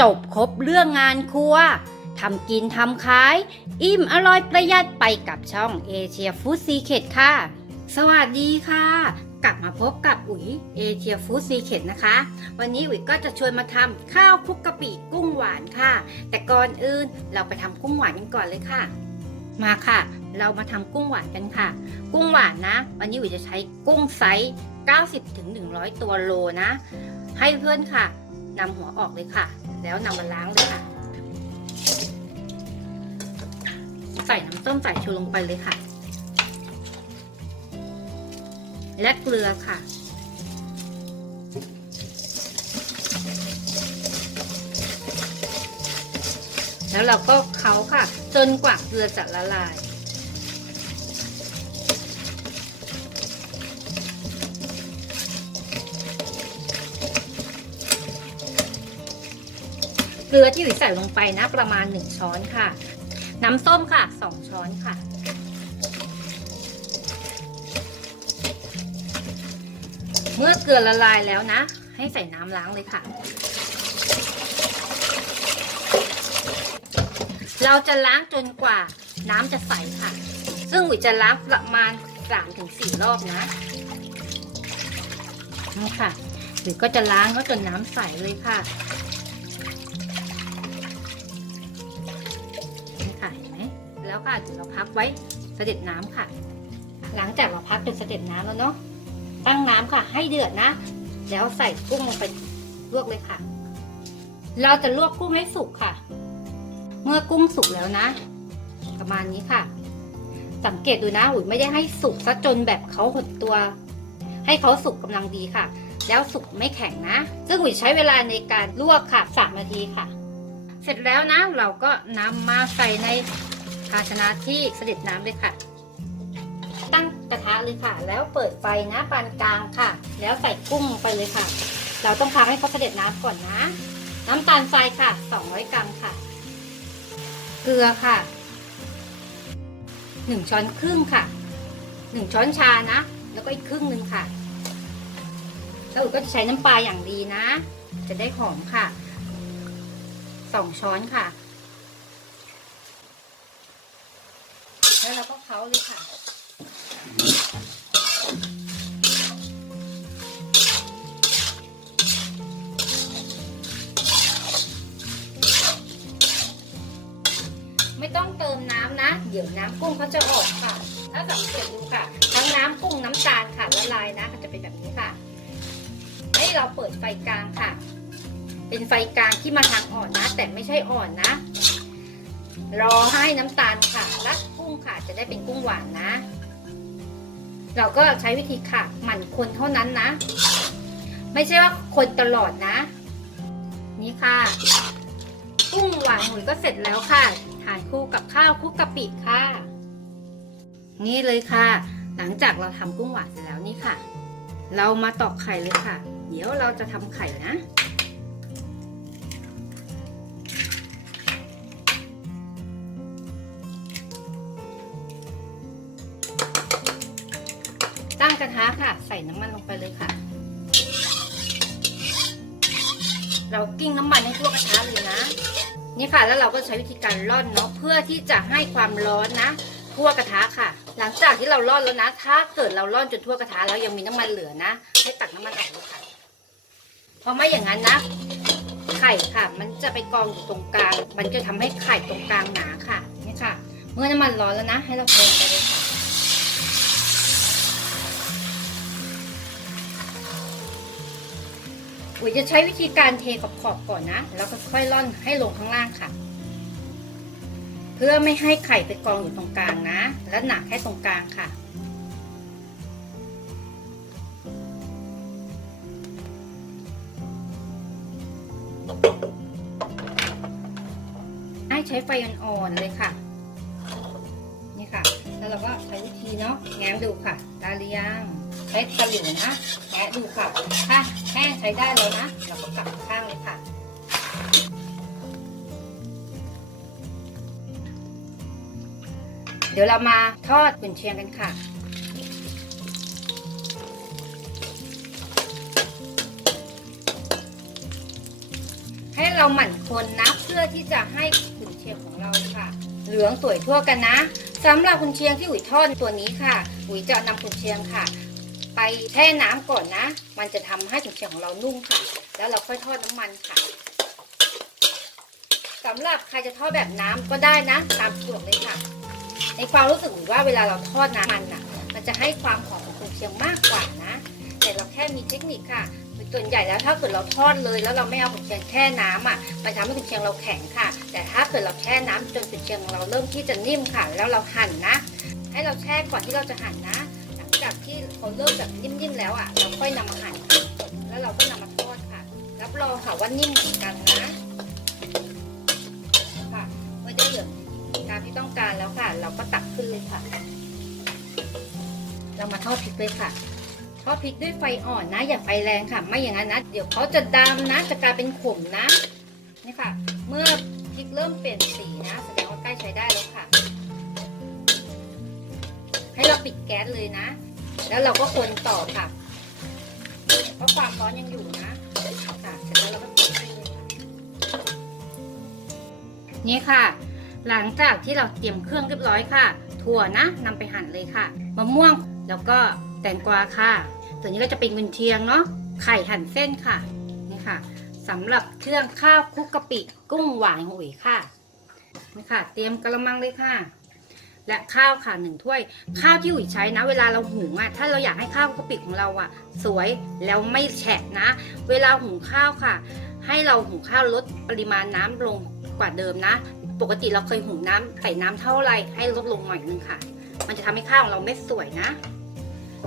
จบครบเรื่องงานครัวทำกินทำขาย อิ่มอร่อยประหยัดไปกับช่องเอเชียฟู้ดซีเคดค่ะ สวัสดีค่ะ กลับมาพบกับอุ๋ยเอเชียฟู้ดซีเคดนะคะ วันนี้อุ๋ยก็จะชวนมาทำข้าวคลุกกะปิกุ้งหวานค่ะ แต่ก่อนอื่นเราไปทำกุ้งหวานกันก่อนเลยค่ะ มาค่ะ เรามาทำกุ้งหวานกันค่ะ กุ้งหวานนะ วันนี้อุ๋ยจะใช้กุ้งไซส์90ถึง100 ตัวโลนะ ให้เพื่อนค่ะนำหัวออกเลยค่ะ แล้วนำมาล้างเลยค่ะ ใส่น้ำส้มสายชูลงไปเลยค่ะ และเกลือค่ะแล้วเราก็เคล้าค่ะ จนกว่าเกลือจะละลาย เกลือที่หวิใส่ลงไปนะ ประมาณ 1 ช้อนค่ะ น้ำส้มค่ะ 2 ช้อนค่ะ เมื่อเกลือละลายแล้วนะ ให้ใส่น้ำล้างเลยค่ะ เราจะล้างจนกว่าน้ำจะใสค่ะ ซึ่งหวิจะล้างประมาณ3-4รอบนะนี่ค่ะหวิก็จะล้างก็จนน้ำใสเลยค่ะ แล้วก็เดี๋ยวเราพักไว้เสด็จน้ำค่ะ หลังจากเราพักเป็นเสด็จน้ำแล้วเนาะตั้งน้ำค่ะ ให้เดือดนะ แล้วใส่กุ้งลงไปลวกเลยค่ะ เราจะลวกกุ้งให้สุกค่ะ เมื่อกุ้งสุกแล้วนะ ประมาณนี้ค่ะ สังเกตดูนะอุ๋ยไม่ได้ให้สุกซะจนแบบเขาหดตัว ให้เขาสุกกำลังดีค่ะ แล้วสุกไม่แข็งนะ ซึ่งอุ๋ยใช้เวลาในการลวกค่ะสามนาทีค่ะ เสร็จแล้วนะเราก็นำมาใส่ใน ภาชนะที่เสด็จน้ำเลยค่ะ ตั้งกระทะเลยค่ะ แล้วเปิดไฟนะปานกลางค่ะ แล้วใส่กุ้งไปเลยค่ะ เราต้องพักให้เขาเสด็จน้ำก่อนนะ น้ำตาลทรายค่ะ 200 กรัมค่ะ เกลือค่ะ 1 ช้อนครึ่งค่ะ 1 ช้อนชานะ แล้วก็อีกครึ่งหนึ่งค่ะแล้วอุ๋ก็จะใช้น้ำปลาอย่างดีนะ จะได้หอมค่ะสองช้อนค่ะ แล้วเราก็เค้าเลยค่ะ ไม่ต้องเติมน้ำนะ เดี๋ยวน้ำกุ้งเขาจะออกค่ะ ถ้าสังเกตดูค่ะ ทั้งน้ำกุ้งน้ำตาลค่ะละลายนะก็จะเป็นแบบนี้ค่ะให้เราเปิดไฟกลางค่ะ เป็นไฟกลางที่มาทางอ่อนนะ แต่ไม่ใช่อ่อนนะรอให้น้ำตาลค่ะและ กุ้งค่ะ จะได้เป็นกุ้งหวานนะ เราก็ใช้วิธีค่ะ หมั่นคนเท่านั้นนะ ไม่ใช่ว่าคนตลอดนะ นี่ค่ะ กุ้งหวานหมุยก็เสร็จแล้วค่ะทานคู่กับข้าวคลุกกะปิค่ะ นี่เลยค่ะ หลังจากเราทำกุ้งหวานเสร็จแล้วนี่ค่ะ เรามาตอกไข่เลยค่ะ เดี๋ยวเราจะทำไข่นะ กระทะค่ะ ใส่น้ำมันลงไปเลยค่ะ เรากิ้งน้ำมันให้ทั่วกระทะเลยนะ นี่ค่ะแล้วเราก็ใช้วิธีการร่อนเนาะเพื่อที่จะให้ความร้อนนะ ทั่วกระทะค่ะ หลังจากที่เราร่อนแล้วนะ ถ้าเกิดเราร่อนจนทั่วกระทะแล้วยังมีน้ำมันเหลือนะ ให้ตักน้ำมันออกเลยค่ะเพราะไม่อย่างนั้นนะไข่ค่ะ มันจะไปกองอยู่ตรงกลาง มันจะทำให้ไข่ตรงกลางหนาค่ะนี่ค่ะ เมื่อน้ำมันร้อนแล้วนะ ให้เราเทลงไปเลยค่ะ อุ๋ยจะใช้วิธีการเทขอบๆก่อนนะ แล้วก็ค่อยร่อนให้ลงข้างล่างค่ะ เพื่อไม่ให้ไข่ไปกองอยู่ตรงกลางนะ และหนาแค่ตรงกลางค่ะ ให้ใช้ไฟอ่อนๆเลยค่ะ นี่ค่ะ แล้วเราก็ใช้วิธีเนาะ แง้มดูค่ะได้หรือยังใช้ตะหลิวนะแงะดูค่ะถ้า แห้งใช้ได้เลยนะ เราก็กลับข้างเลยค่ะ เดี๋ยวเรามาทอดกุนเชียงกันค่ะให้เราหมั่นคนนะเพื่อที่จะให้กุนเชียงของเราค่ะ เหลืองสวยทั่วกันนะสำหรับกุนเชียงที่อุ๋ยทอดตัวนี้ค่ะ อุ๋ยจะนำกุนเชียงค่ะ ไปแช่น้ำก่อนนะ มันจะทำให้กุนเชียงของเรานุ่มค่ะ แล้วเราค่อยทอดน้ำมันค่ะสำหรับใครจะทอดแบบน้ำก็ได้นะ ตามสะดวกเลยค่ะ ในความรู้สึกว่าเวลาเราทอดน้ำมันอะ มันจะให้ความหอมของกุนเชียงมากกว่านะ แต่เราแค่มีเทคนิคค่ะส่วนใหญ่แล้วถ้าเกิดเราทอดเลย แล้วเราไม่เอากุนเชียงแช่น้ำอะมันทำให้กุนเชียงเราแข็งค่ะ แต่ถ้าเกิดเราแช่น้ำจนกุนเชียงเราเริ่มที่จะนิ่มค่ะ แล้วเราหั่นนะ ให้เราแช่ก่อนที่เราจะหั่นนะ จากที่เขาเริ่มแบบนิ่มๆแล้วอะเราค่อยนำมาหั่นแล้วเราก็นำมาทอดค่ะ รับรองค่ะว่านิ่มเหมือนกันนะค่ะเมื่อได้เหลืองตามที่ต้องการแล้วค่ะ เราก็ตักขึ้นเลยค่ะ เรามาทอดพริกเลยค่ะทอดพริกด้วยไฟอ่อนนะ อย่าไฟแรงค่ะ ไม่อย่างนั้นนะเดี๋ยวเขาจะดำนะจะกลายเป็นขมนะนี่ค่ะ เมื่อพริกเริ่มเปลี่ยนสีนะแสดงว่าใกล้ใช้ได้แล้วค่ะ ให้เราปิดแก๊สเลยนะ แล้วเราก็คนต่อค่ะเพราะความร้อนยังอยู่นะค่ะเสร็จแล้วเราก็ปิดเลยค่ะนี่ค่ะ หลังจากที่เราเตรียมเครื่องเรียบร้อยค่ะ ถั่วนะนำไปหั่นเลยค่ะมะม่วงแล้วก็แตงกวาค่ะส่วนนี้ก็จะเป็นกุนเชียงเนาะไข่หั่นเส้นค่ะนี่ค่ะสำหรับเครื่องข้าวคุกกะปิ กุ้งหวานของอุ๋ยค่ะนี่ค่ะ เตรียมกระมังเลยค่ะ และข้าวค่ะหนึ่งถ้วย ข้าวที่อุ๋ยใช้นะ เวลาเราหุงอะถ้าเราอยากให้ข้าวกะปิของเราอะ สวยแล้วไม่แฉะนะ เวลาหุงข้าวค่ะ ให้เราหุงข้าวลดปริมาณน้ำลงกว่าเดิมนะ ปกติเราเคยหุงน้ำใส่น้ำเท่าไรให้ลดลงหน่อยนึงค่ะ มันจะทำให้ข้าวของเราไม่สวยนะ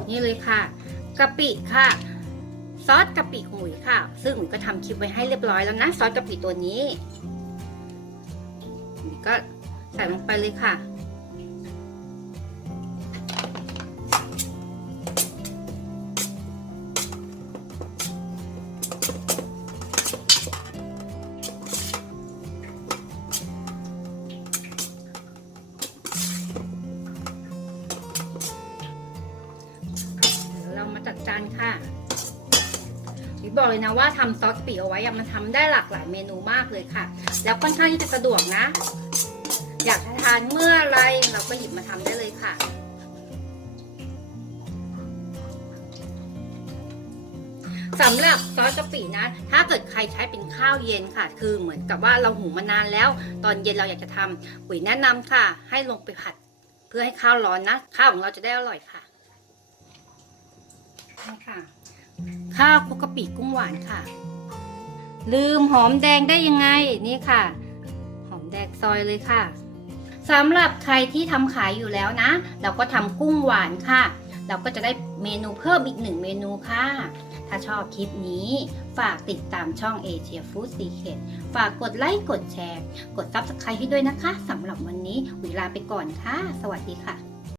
นี่เลยค่ะกะปิค่ะซอสกะปิของอุ๋ยค่ะ ซึ่งอุ๋ยก็ทำคลิปไว้ให้เรียบร้อยแล้วนะ ซอสกะปิตัวนี้อุ๋ยก็ใส่ลงไปเลยค่ะ จัดจานค่ะวิบอกเลยนะว่าทำซอสปีเอาไว้อะมันทำได้หลากหลายเมนูมากเลยค่ะ แล้วค่อนข้างที่จะสะดวกนะ อยากทานเมื่อไรเราก็หยิบมาทำได้เลยค่ะสำหรับซอสกะปินะ ถ้าเกิดใครใช้เป็นข้าวเย็นค่ะ คือเหมือนกับว่าเราหุงมานานแล้ว ตอนเย็นเราอยากจะทำอุ๋ยแนะนำค่ะ ให้ลงไปผัด เพื่อให้ข้าวร้อนนะ ข้าวของเราจะได้อร่อยค่ะ นี่ค่ะ ข้าวคลุกกะปิกุ้งหวานค่ะ ลืมหอมแดงได้ยังไงนี่ค่ะ หอมแดงซอยเลยค่ะสำหรับใครที่ทำขายอยู่แล้วนะ เราก็ทำกุ้งหวานค่ะ เราก็จะได้เมนูเพิ่มอีกหนึ่งเมนูค่ะ ถ้าชอบคลิปนี้ ฝากติดตามช่อง Asia Food Secret ฝากกดไลค์ กดแชร์ กด Subscribe ให้ด้วยนะคะสำหรับวันนี้วิลาไปก่อนค่ะ สวัสดีค่ะ